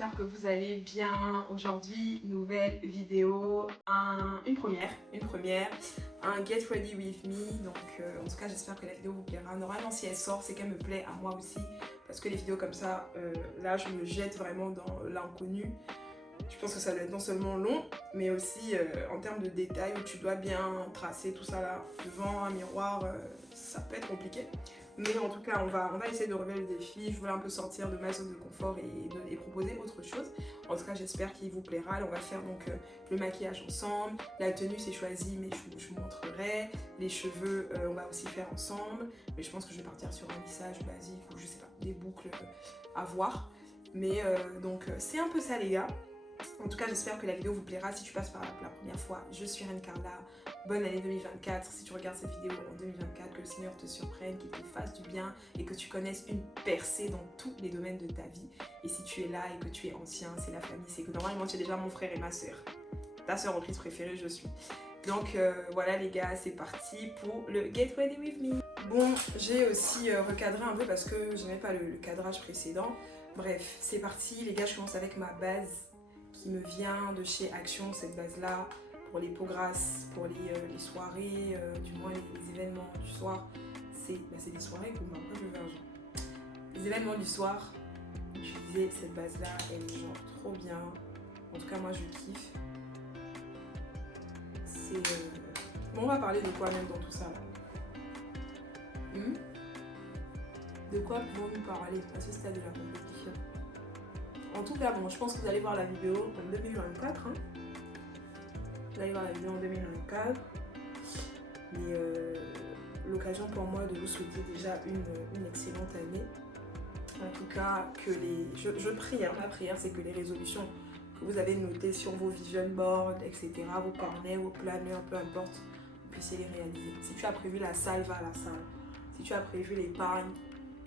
j'espère que vous allez bien. Aujourd'hui, nouvelle vidéo, une première, un Get Ready With Me. Donc en tout cas, j'espère que la vidéo vous plaira. Normalement, si elle sort, c'est qu'elle me plaît à moi aussi. Parce que les vidéos comme ça, là, je me jette vraiment dans l'inconnu. Je pense que ça doit être non seulement long, mais aussi en termes de détails où tu dois bien tracer tout ça là devant un miroir, ça peut être compliqué. Mais en tout cas, on va essayer de relever le défi. Je voulais un peu sortir de ma zone de confort et proposer autre chose. En tout cas, j'espère qu'il vous plaira. Alors, on va faire donc le maquillage ensemble. La tenue, c'est choisi, mais je vous montrerai. Les cheveux, on va aussi faire ensemble. Mais je pense que je vais partir sur un lissage basique ou je sais pas, des boucles à voir. Mais donc, c'est un peu ça, les gars. En tout cas, j'espère que la vidéo vous plaira. Si tu passes par là pour la première fois, je suis Reine Carla. Bonne année 2024. Si tu regardes cette vidéo en 2024, que le Seigneur te surprenne, qu'il te fasse du bien et que tu connaisses une percée dans tous les domaines de ta vie. Et si tu es là et que tu es ancien, c'est la famille, c'est que normalement tu es déjà mon frère et ma soeur. Ta soeur en Christ préférée, je suis. Donc voilà les gars, c'est parti pour le Get Ready With Me. Bon, j'ai aussi recadré un peu parce que je n'avais pas le cadrage précédent. Bref, c'est parti les gars, je commence avec ma base qui me vient de chez Action, cette base-là, pour les pots grasses, pour les soirées, du moins les événements du soir. C'est des soirées qu'on m'a pas de vergent. Les événements du soir, utiliser cette base-là, elle est genre trop bien. En tout cas, moi, je kiffe. C'est... Bon, on va parler de quoi même dans tout ça, là. De quoi pouvons-nous parler à ce stade de la compétition? En tout cas, bon, je pense que vous allez voir la vidéo en 2024. Hein. Vous allez voir la vidéo en 2024. Mais l'occasion pour moi de vous souhaiter déjà une excellente année. En tout cas, que les... Je prie, hein, ma prière, c'est que les résolutions que vous avez notées sur vos vision boards, etc., vos carnets, vos planeurs, peu importe, vous puissiez les réaliser. Si tu as prévu la salle, va à la salle. Si tu as prévu l'épargne,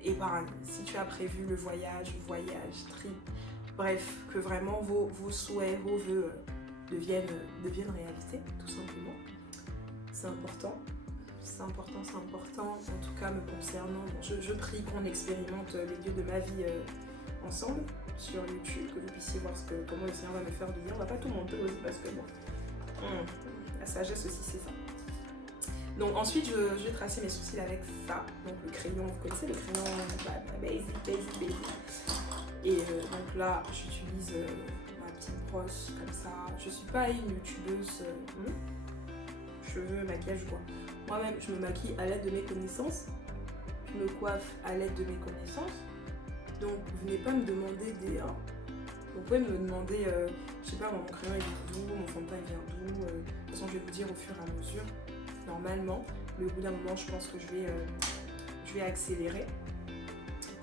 épargne. Si tu as prévu le voyage, trip. Bref, que vraiment vos souhaits, vos vœux deviennent réalité, tout simplement. C'est important. C'est important, c'est important. En tout cas, me concernant, je prie qu'on expérimente les dieux de ma vie ensemble sur YouTube, que vous puissiez voir comment le Seigneur va me faire du bien. On va pas tout monter aussi parce que bon, la sagesse aussi, c'est ça. Donc ensuite, je vais tracer mes sourcils avec ça. Donc le crayon, vous connaissez le crayon basic. Et donc là, j'utilise ma petite brosse comme ça. Je suis pas une youtubeuse cheveux, maquillage ou quoi. Moi-même, je me maquille à l'aide de mes connaissances. Je me coiffe à l'aide de mes connaissances. Donc, venez pas me demander des... Vous pouvez me demander, je sais pas, mon crayon il vient d'où, mon fond de teint il vient d'où. De toute façon, je vais vous dire au fur et à mesure, normalement. Mais au bout d'un moment, je pense que je vais accélérer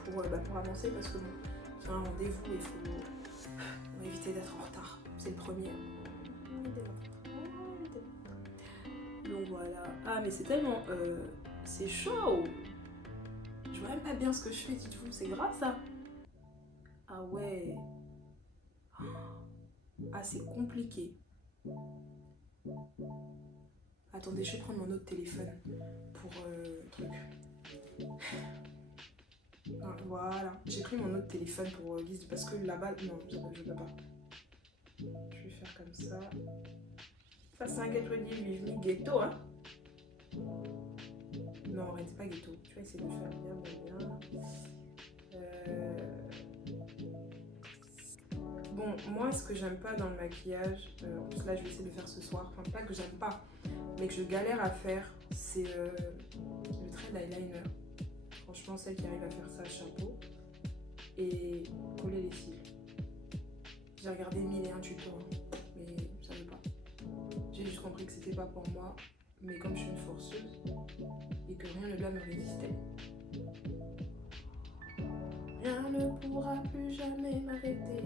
pour avancer parce que bon, j'ai un rendez-vous et il faut éviter d'être en retard. C'est le premier. Donc voilà. Ah mais c'est tellement... c'est chaud. Je vois même pas bien ce que je fais, dites-vous. C'est grave ça. Ah ouais. Ah c'est compliqué. Attendez, je vais prendre mon autre téléphone pour truc. Ah, voilà. J'ai pris mon autre téléphone pour guise parce que là-bas... Non, je peux pas. Je vais faire comme ça. Ça c'est un Get Ready With Me ghetto, hein. Non, arrête, c'est pas ghetto. Tu vas essayer de faire bien. Bon, moi, ce que j'aime pas dans le maquillage, en plus là, je vais essayer de faire ce soir. Enfin, pas que j'aime pas, mais que je galère à faire, c'est le trait d'eyeliner. Franchement, celle qui arrive à faire ça, chapeau. Et coller les cils. J'ai regardé 1001 tutos, mais ça veut pas. J'ai juste compris que c'était pas pour moi. Mais comme je suis une forceuse et que rien ne doit me résister, rien ne pourra plus jamais m'arrêter.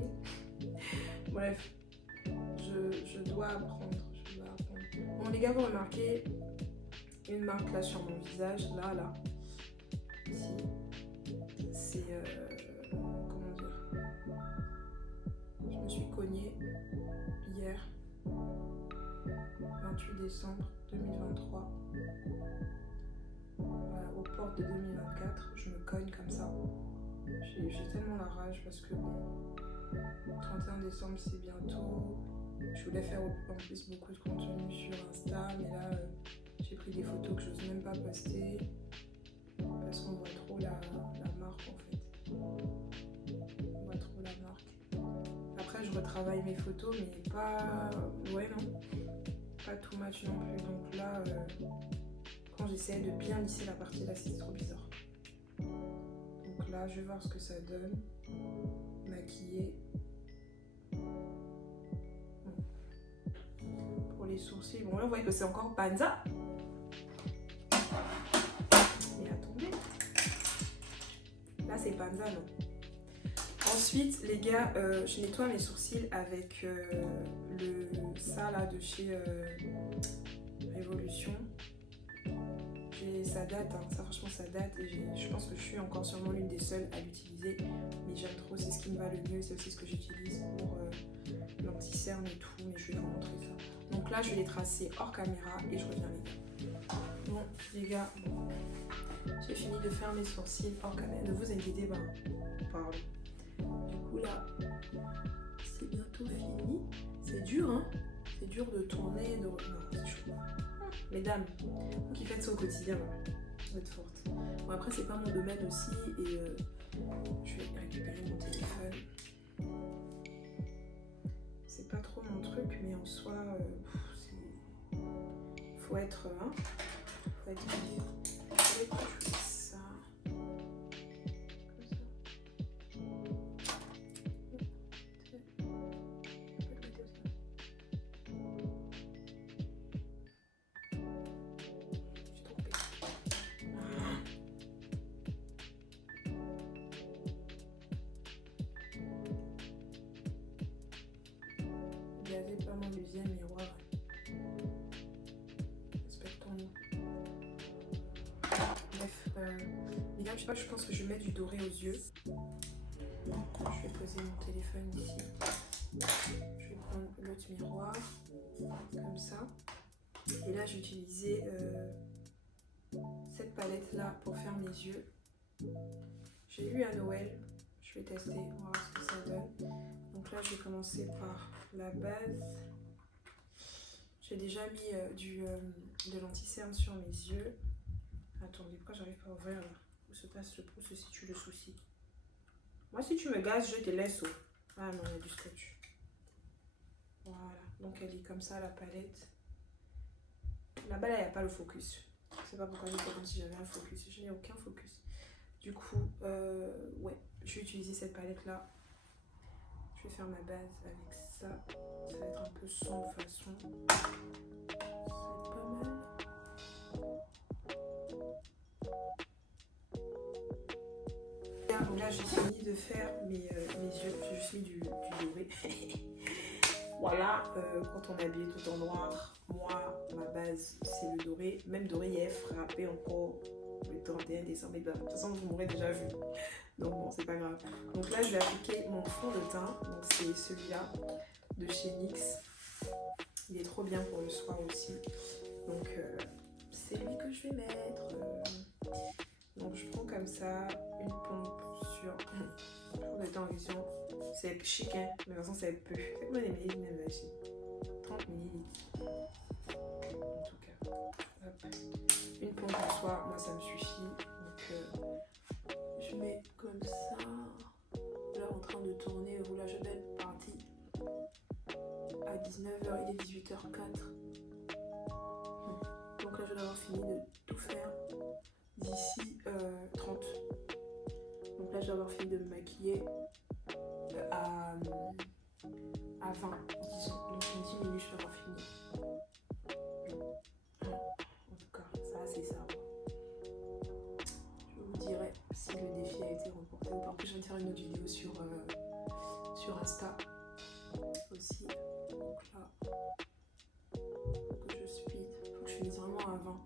Bref, je dois apprendre. Bon les gars, vous remarquez une marque là sur mon visage, là, ici. C'est comment dire, je me suis cognée hier 28 décembre 2023, voilà, aux portes de 2024, je me cogne comme ça. J'ai tellement la rage parce que bon, 31 décembre, c'est bientôt. Je voulais faire en plus beaucoup de contenu sur Insta, mais là, j'ai pris des photos que je n'ose même pas poster. Parce qu'on voit trop la marque en fait. On voit trop la marque. Après, je retravaille mes photos, mais pas... Ouais, non. Pas too much non plus. Donc là, quand j'essayais de bien lisser la partie là, c'était trop bizarre. Donc là, je vais voir ce que ça donne. Maquiller. Pour les sourcils, bon là, vous voyez que c'est encore Panza. Mais attendez. Là, c'est Panza, non? Ensuite, les gars, je nettoie mes sourcils avec ça là de chez Révolution. Ça date, hein. Ça franchement ça date et je pense que je suis encore sûrement l'une des seules à l'utiliser. Mais j'aime trop, c'est ce qui me va le mieux, c'est aussi ce que j'utilise pour l'anti-cerne et tout. Mais je vais vous montrer ça. Donc là, je vais les tracer hors caméra et je reviens les gars. Bon, les gars, j'ai fini de faire mes sourcils hors caméra. Ne vous inquiétez pas, pardon. Du coup là, c'est bientôt fini. C'est dur, hein? C'est dur de tourner, de... Non, c'est chaud. Mesdames, vous qui faites ça au quotidien, vous êtes fortes. Bon, après, c'est pas mon domaine aussi et je vais récupérer mon téléphone. C'est pas trop mon truc, mais en soi, faut être... Hein? Faut être... Je fais ça. Regardez pas mon deuxième miroir. Respectons-nous. Bref, les gars, je sais pas, je pense que je vais mettre du doré aux yeux. Je vais poser mon téléphone ici. Je vais prendre l'autre miroir, comme ça. Et là, j'ai utilisé cette palette là pour faire mes yeux. J'ai eu à Noël. Je vais tester, on va voir ce que ça donne. Donc là, je vais commencer par la base. J'ai déjà mis de l'anti-cerne sur mes yeux. Attendez, pourquoi j'arrive pas à ouvrir là? Où se situe le souci? Moi, si tu me gazes, je te laisse. Ah non, il y a du scotch. Voilà, donc elle est comme ça, la palette. Là-bas, là, il n'y a pas le focus. Je sais pas pourquoi j'ai fait comme si j'avais un focus. Je n'ai aucun focus. Du coup, ouais, je vais utiliser cette palette-là. Je vais faire ma base avec ça. Ça va être un peu sombre façon. Ça va être pas mal. Là, j'ai fini de faire mes yeux. J'ai juste mis du doré. Voilà, quand on est habillé tout en noir, moi, ma base, c'est le doré. Même doré, il est frappé encore le 31 décembre. De toute façon, vous m'aurez déjà vu. Donc bon, c'est pas grave. Donc là, je vais appliquer mon fond de teint. Donc c'est celui-là de chez NYX. Il est trop bien pour le soir aussi. Donc c'est lui que je vais mettre. Donc je prends comme ça une pompe sur fond de teint en vision. C'est chic, hein, mais de toute façon c'est peu. C'est combien de millilitres même là ici? 30 millilitres. En tout cas. Hop. Une pompe en soir, moi ça me suffit. Donc je mets comme ça. Là en train de tourner le roulage belle partie à 19h, il est 18h04. Donc là je dois avoir fini de tout faire d'ici 30. Donc là je dois avoir fini de me maquiller à 20, disons. Donc en 10 minutes je dois avoir fini. En tout cas, ça c'est ça. Je vous dirai si le défi a été remporté ou pas. En plus, je viens de faire une autre vidéo sur Insta aussi. Donc là, faut que je speed. Faut que je finisse vraiment à 20.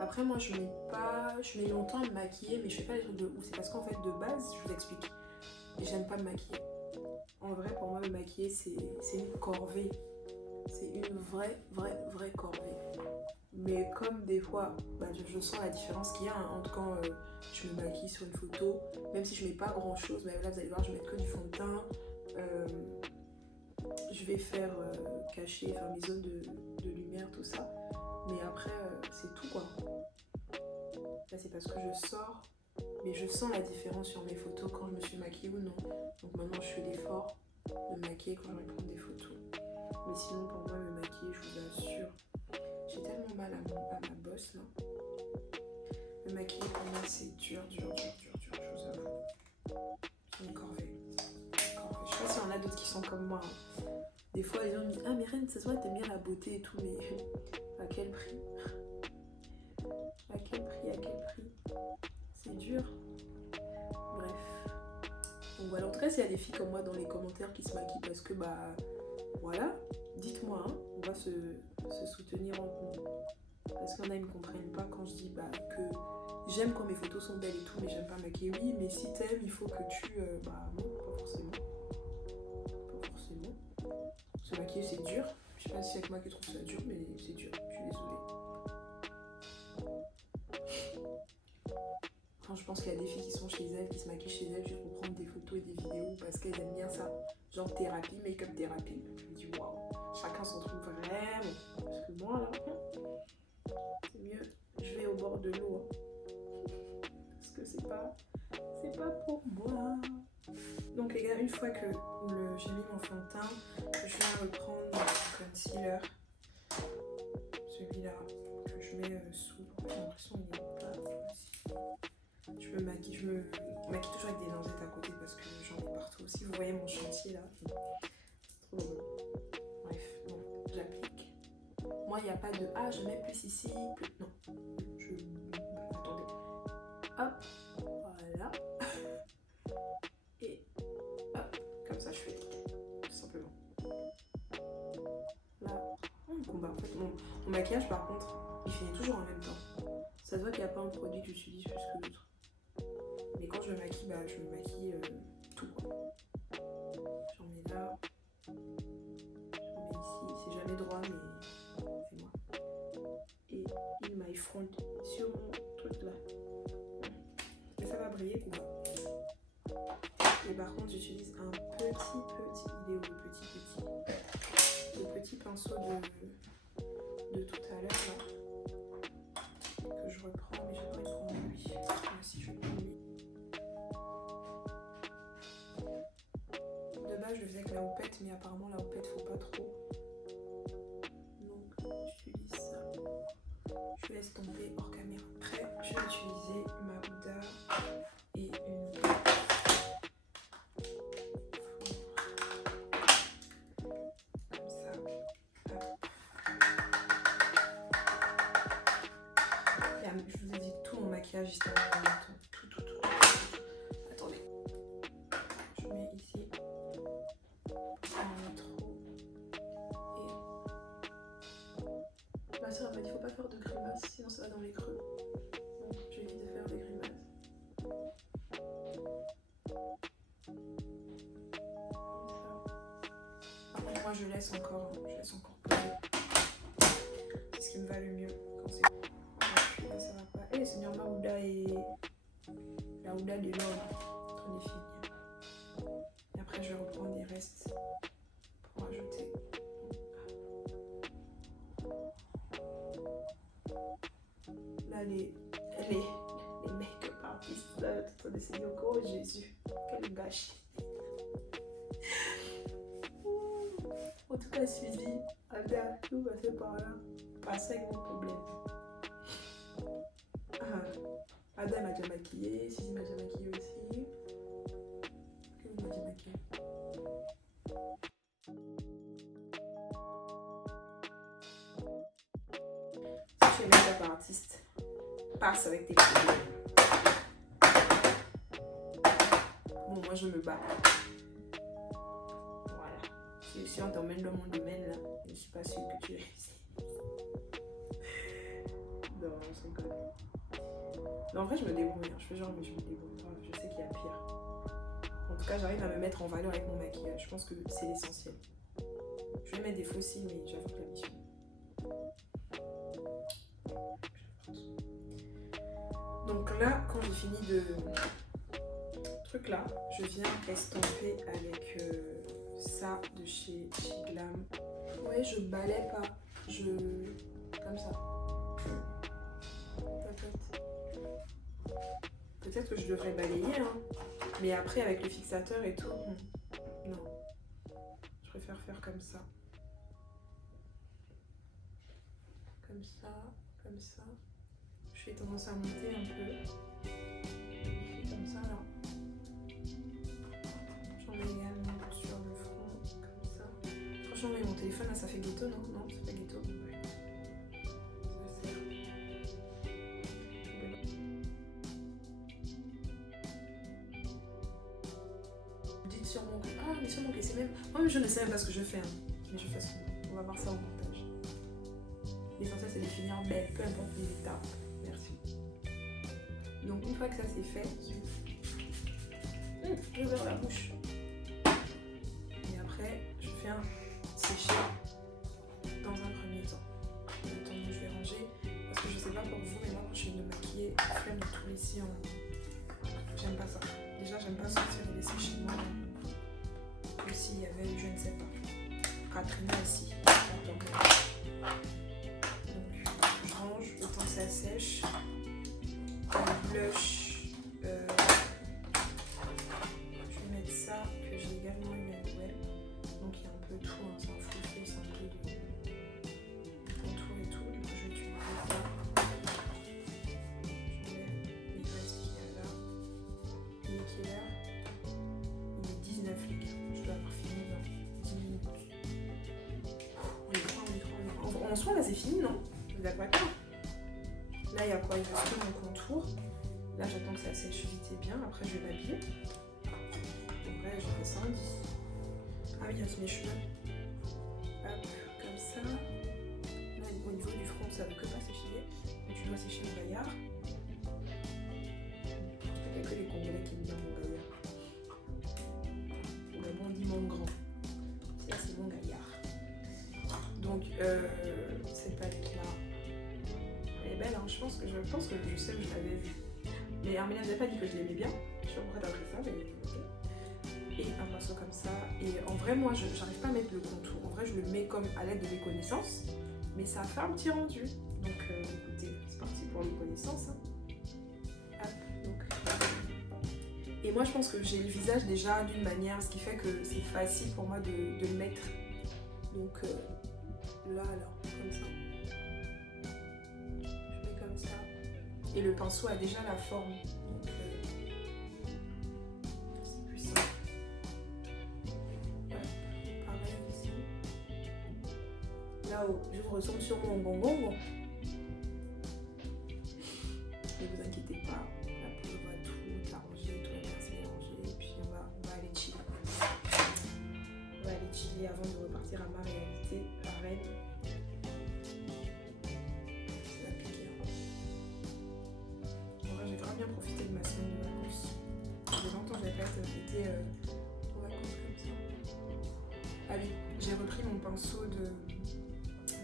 Après, moi, je mets longtemps à me maquiller, mais je fais pas les trucs de ouf. C'est parce qu'en fait, de base, je vous explique, j'aime pas me maquiller. En vrai, pour moi, me maquiller, c'est une corvée. C'est une vraie corvée. Mais comme des fois, bah, je sens la différence qu'il y a entre quand je me maquille sur une photo, même si je mets pas grand chose, mais là vous allez voir, je vais mettre que du fond de teint, je vais faire cacher mes zones de lumière, tout ça. Mais après, c'est tout quoi. Là, c'est parce que je sors, mais je sens la différence sur mes photos quand je me suis maquillée ou non. Donc maintenant, je fais l'effort de me maquiller quand je vais prendre des photos. Mais sinon, pour moi, me maquiller, je vous assure, j'ai tellement mal à ma bosse là. Me maquiller pour moi, c'est dur, je vous avoue. C'est une corvée. Je sais pas s'il y en a d'autres qui sont comme moi. Des fois, les gens me disent ah, mais Reine, ça se voit, t'aimes bien la beauté et tout, mais à quel prix? À quel prix? C'est dur. Bref. Donc voilà, en tout cas, s'il y a des filles comme moi dans les commentaires qui se maquillent parce que, voilà, dites-moi, hein, on va se soutenir en. Parce qu'il y en a, ils ne me comprennent pas quand je dis que j'aime quand mes photos sont belles et tout, mais j'aime pas maquiller. Oui, mais si t'aimes, il faut que tu. Non, pas forcément. Se maquiller, c'est dur. Je sais pas si c'est avec moi qui trouve ça dur, mais c'est dur. Je suis désolée. Enfin, je pense qu'il y a des filles qui sont chez elles, qui se maquillent chez elles juste pour prendre des photos et des vidéos parce qu'elles aiment bien ça. Genre thérapie, make-up thérapie. Je me dis waouh, chacun s'en trouve vraiment. Parce que moi là, c'est mieux, je vais au bord de l'eau. Parce que c'est pas pour moi. Donc les gars, une fois que j'ai mis mon fond de teint, je vais reprendre mon concealer. Celui-là que je mets sous. J'ai l'impression qu'il n'est pas facile. Je me maquille toujours avec des lingettes à côté parce que j'en ai partout aussi. Vous voyez mon chantier là. C'est trop drôle. Bref, bon, j'applique. Moi, il n'y a pas de ah, je mets plus ici, plus. Non. Attendez. Hop, voilà. Et hop, comme ça je fais. Tout simplement. Là, on combat. En fait, mon maquillage par contre, il finit toujours en même temps. Ça se voit qu'il n'y a pas un produit que j'utilise plus que l'autre. Mais quand je me maquille, je me maquille tout. J'en mets là. J'en mets ici. C'est jamais droit, mais c'est moi. Et in my front. Sur mon truc là. Mais ça va briller ou pas. Et par contre, j'utilise un petit. Il est où le petit pinceau de tout à l'heure là. Que je reprends, mais j'ai pas envie de prendre lui. Si je prends lui. De base, je le faisais avec la houppette, mais apparemment, la houppette, faut pas trop. Donc, j'utilise ça. Je laisse tomber hors caméra. Après, je vais utiliser ma Huda et une comme ça. Je vous ai dit tout mon maquillage ici. Tout. Attendez. Je mets ici. En trop. Et ma soeur m'a dit faut pas faire de grimaces, sinon ça va dans les creux. Donc j'évite de faire des grimaces. Par contre, moi je laisse encore poser. C'est ce qui me va le mieux quand c'est. Là, ça va pas. Eh, Seigneur, ma Huda et la Huda de l'homme entre les filles. Et après, je vais reprendre les restes pour ajouter. Là, les make-up artistes, là, tout en essayant. Oh Jésus, quel gâchis. En tout cas, Suzy, Ada, tout passer par là. Passer avec mon problème. Ada m'a déjà maquillée, Suzy m'a déjà maquillée aussi. Qui m'a déjà maquillée? Si tu es make-up artiste, passe avec tes problèmes. Bon, moi je me bats. Voilà. Si on t'emmène dans mon domaine là, je ne suis pas sûre que tu réussis. Non, je rigole. Non, en vrai, je me débrouille. Je fais genre, mais je me débrouille. Je sais qu'il y a pire. En tout cas, j'arrive à me mettre en valeur avec mon maquillage. Je pense que c'est l'essentiel. Je vais mettre des faux cils, mais j'avoue que la mission. Donc là, quand j'ai fini de truc là, je viens estomper avec ça de chez Glam. Ouais, je balaye pas, comme ça. Peut-être que je devrais balayer, hein. Mais après avec le fixateur et tout, non. Je préfère faire comme ça. Comme ça, comme ça. Je fais tendance à monter un peu. Comme ça là. J'en mets également sur le front, comme ça. Franchement, mais mon téléphone là, ça fait ghetto, non? Non, ça fait ghetto. Ouais. Ça sert. Dites sur mon... Ah, mais sur mon c'est même... Moi, je ne sais même pas ce que je fais. Hein. Mais je fais ça. On va voir ça au montage. L'essentiel, c'est de finir belle, peu importe les étapes. Merci. Donc, une fois que ça c'est fait, j'ouvre la bouche. Et après, je fais un séché dans un premier temps. Attendez, je vais ranger. Parce que je sais pas pour vous, mais moi, quand je suis de me maquiller, flemme de tout ici. J'aime pas ça. Déjà, j'aime pas sortir et laisser chez moi. Comme s'il y avait, je ne sais pas, traîner ici. Donc, je range le temps que ça sèche. Le blush, je vais mettre ça que j'ai également eu à Noël. Donc il y a un peu de tout, hein. C'est un full face, un peu de contour et tout. Du coup, je vais utiliser ça. J'enlève les graisses qu'il y a là. Il est quelle heure? Il est 19 les gars. Je dois avoir fini dans 10 minutes. On est trois. En soi, là, c'est fini, non? Vous êtes d'accord? Là, il y a quoi? Il reste que mon contour. Là, j'attends que ça sèche vite et bien. Après, je vais m'habiller. En vrai, je fais ça en 10. Ah oui, il reste mes cheveux. Hop, comme ça. Là, au niveau du front, ça ne veut que pas sécher. Mais tu dois sécher mon gaillard. Il n'y a que les Congolais qui aiment bien mon gaillard. Au Gabon, on dit mon grand. Ça, c'est mon gaillard. Donc, cette palette-là. Elle est belle, hein. Je pense que je sais où je l'avais vue. Mais Arménia n'avait pas dit que je l'aimais bien. Je suis en train d'après ça, mais ok. Et un pinceau comme ça. Et en vrai, moi, je n'arrive pas à mettre le contour. En vrai, je le mets comme à l'aide de mes connaissances. Mais ça fait un petit rendu. Donc, écoutez, c'est parti pour les connaissances. Hein. Hop, donc. Et moi, je pense que j'ai le visage déjà d'une manière, ce qui fait que c'est facile pour moi de le mettre. Donc, là, comme ça. Et le pinceau a déjà la forme, donc c'est plus simple. Pareil ici. Là-haut, je vous ressemble sur mon bonbon. Ne vous inquiétez pas, la poudre va tout arranger, tout va bien se mélanger, et puis on va aller chiller. On va aller chiller avant de repartir à ma réalité, à Rennes. Bien profiter de ma semaine de vacances. Ça fait longtemps que je n'avais pas été en vacances comme ça. Allez, j'ai repris mon pinceau de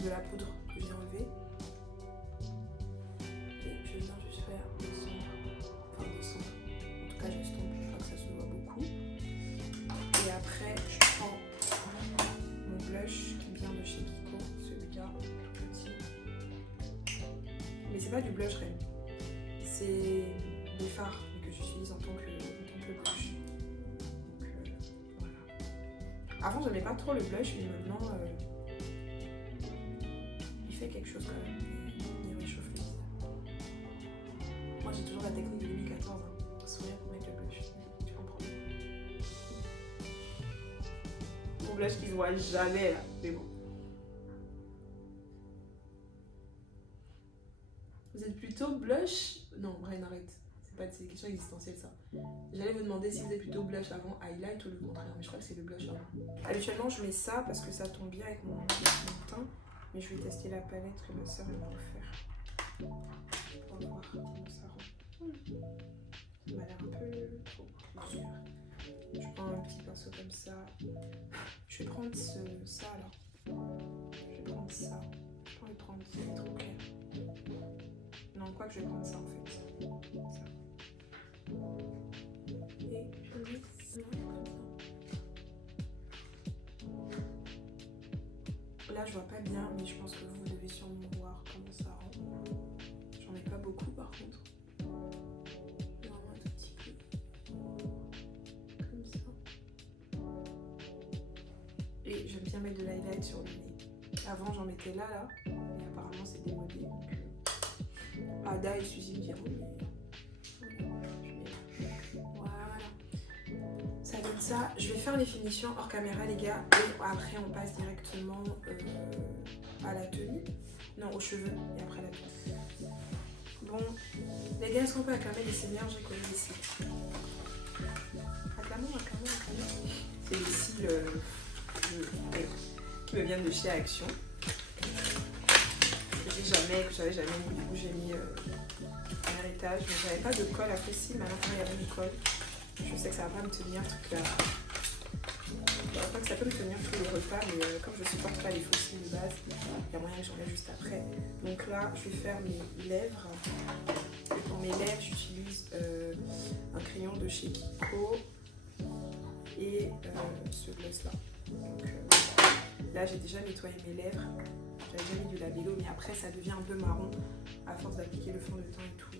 la poudre que j'ai enlevé. Et je viens juste faire descendre. Enfin descendre. En tout cas j'estompe pour pas que ça se voit beaucoup. Et après je prends mon blush qui vient de chez Kiko, celui-là, tout petit. Mais c'est pas du blush réel. C'est des fards que j'utilise en tant que blush. Donc voilà. Avant j'aimais pas trop le blush, mais maintenant il fait quelque chose quand même. Il réchauffe le visage. Moi j'ai toujours la technique de 2014, hein. Sourire pour mettre le blush. Tu comprends? Mon blush qui se voit jamais là, mais bon. Vous êtes plutôt blush? Non, Brian, arrête. C'est des questions existentielles, ça. J'allais vous demander si vous êtes plutôt blush avant highlight ou le contraire, mais je crois que c'est le blush avant. Habituellement, je mets ça parce que ça tombe bien avec mon teint, mais je vais tester la palette que ma soeur m'a offert pour voir comment ça rend. Ça m'a l'air un peu trop clair. Je prends un petit pinceau comme ça. Je vais prendre ça alors. Je vais prendre ça. Je peux le prendre, c'est trop clair. Non, quoi que je vais prendre ça en fait. Ça. Et le mettre là, comme ça. Là, je vois pas bien, mais je pense que vous devez sûrement voir comment ça rend. J'en ai pas beaucoup par contre. Vraiment un tout petit peu. Comme ça. Et j'aime bien mettre de l'highlight sur le nez. Avant, j'en mettais là, mais apparemment c'est démodé. Donc, Ada et Suzy me diront, voilà. Ça donne ça. Je vais faire les finitions hors caméra, les gars. Et après, on passe directement à la tenue. Non, aux cheveux et après la tenue. Bon, les gars, est-ce qu'on peut acclamer les seigneurs j'ai connu ici? Acclamons. C'est les cils qui me viennent de chez Action. J'avais jamais mis, du coup j'ai mis un héritage, mais j'avais pas de colle après si, mais à l'intérieur il y avait du colle. Je sais que ça va pas me tenir toute la... Je crois que ça peut me tenir tout le repas, mais comme je supporte pas les fossiles de base, il y a moyen que j'en mette juste après. Donc là, je vais faire mes lèvres. Et pour mes lèvres, j'utilise un crayon de chez Kiko et ce gloss là. Donc là, j'ai déjà nettoyé mes lèvres. J'avais déjà mis du labello, mais après ça devient un peu marron à force d'appliquer le fond de teint et tout.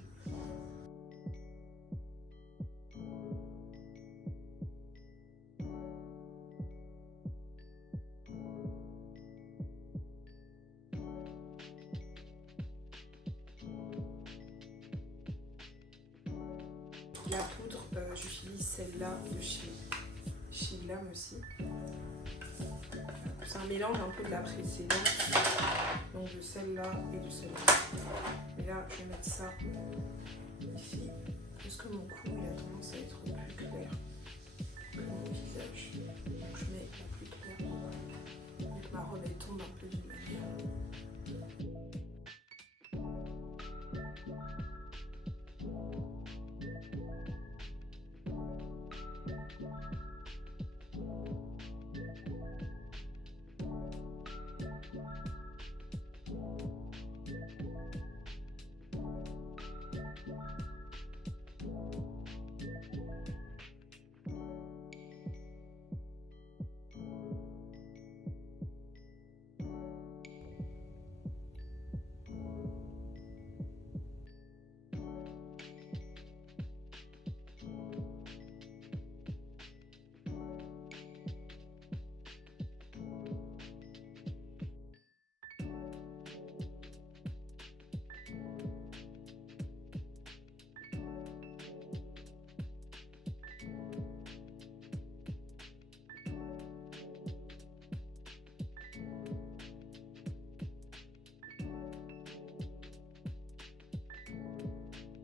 La poudre, j'utilise celle-là de chez Glam aussi. C'est un mélange un peu de la précédente, donc de celle-là et de celle-là. Et là, je vais mettre ça ici, parce que mon cou il a tendance à être plus clair.